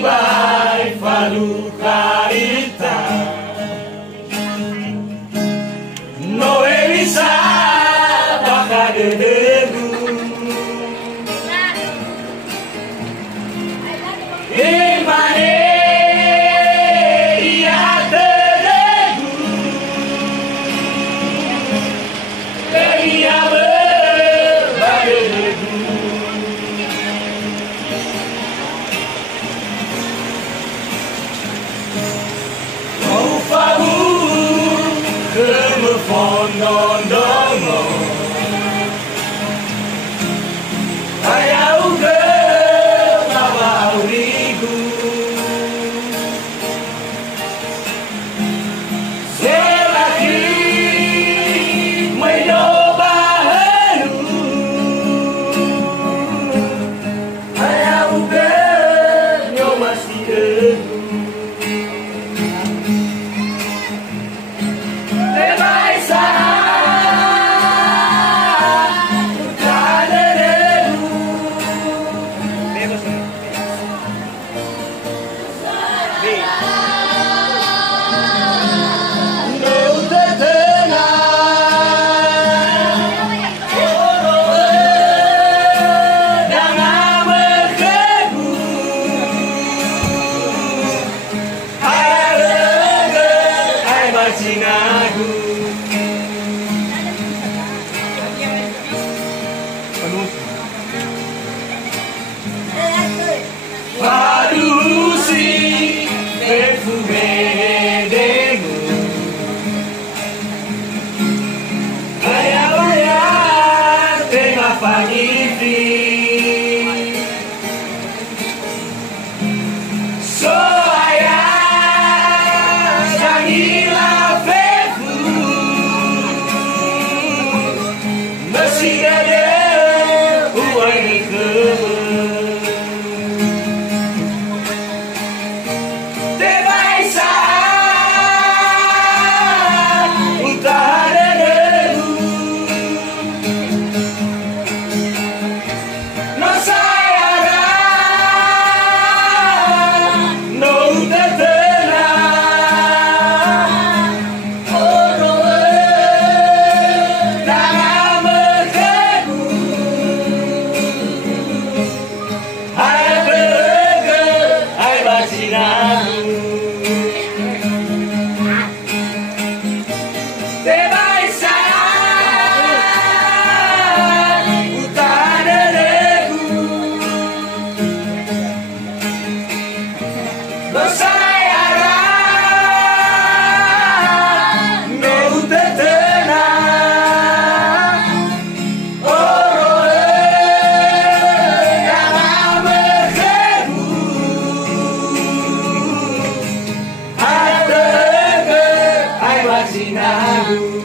vai falucarita no evisa baja de dedo e maneira de dedo e a vai de dedo o favor que me fondondono ai au que lava aurigo será que me loba ai au que eu masih Padusi perfume demo Aya aya tenga fanifri So aya sanila fefu Mesigade uai kemu Vacinado.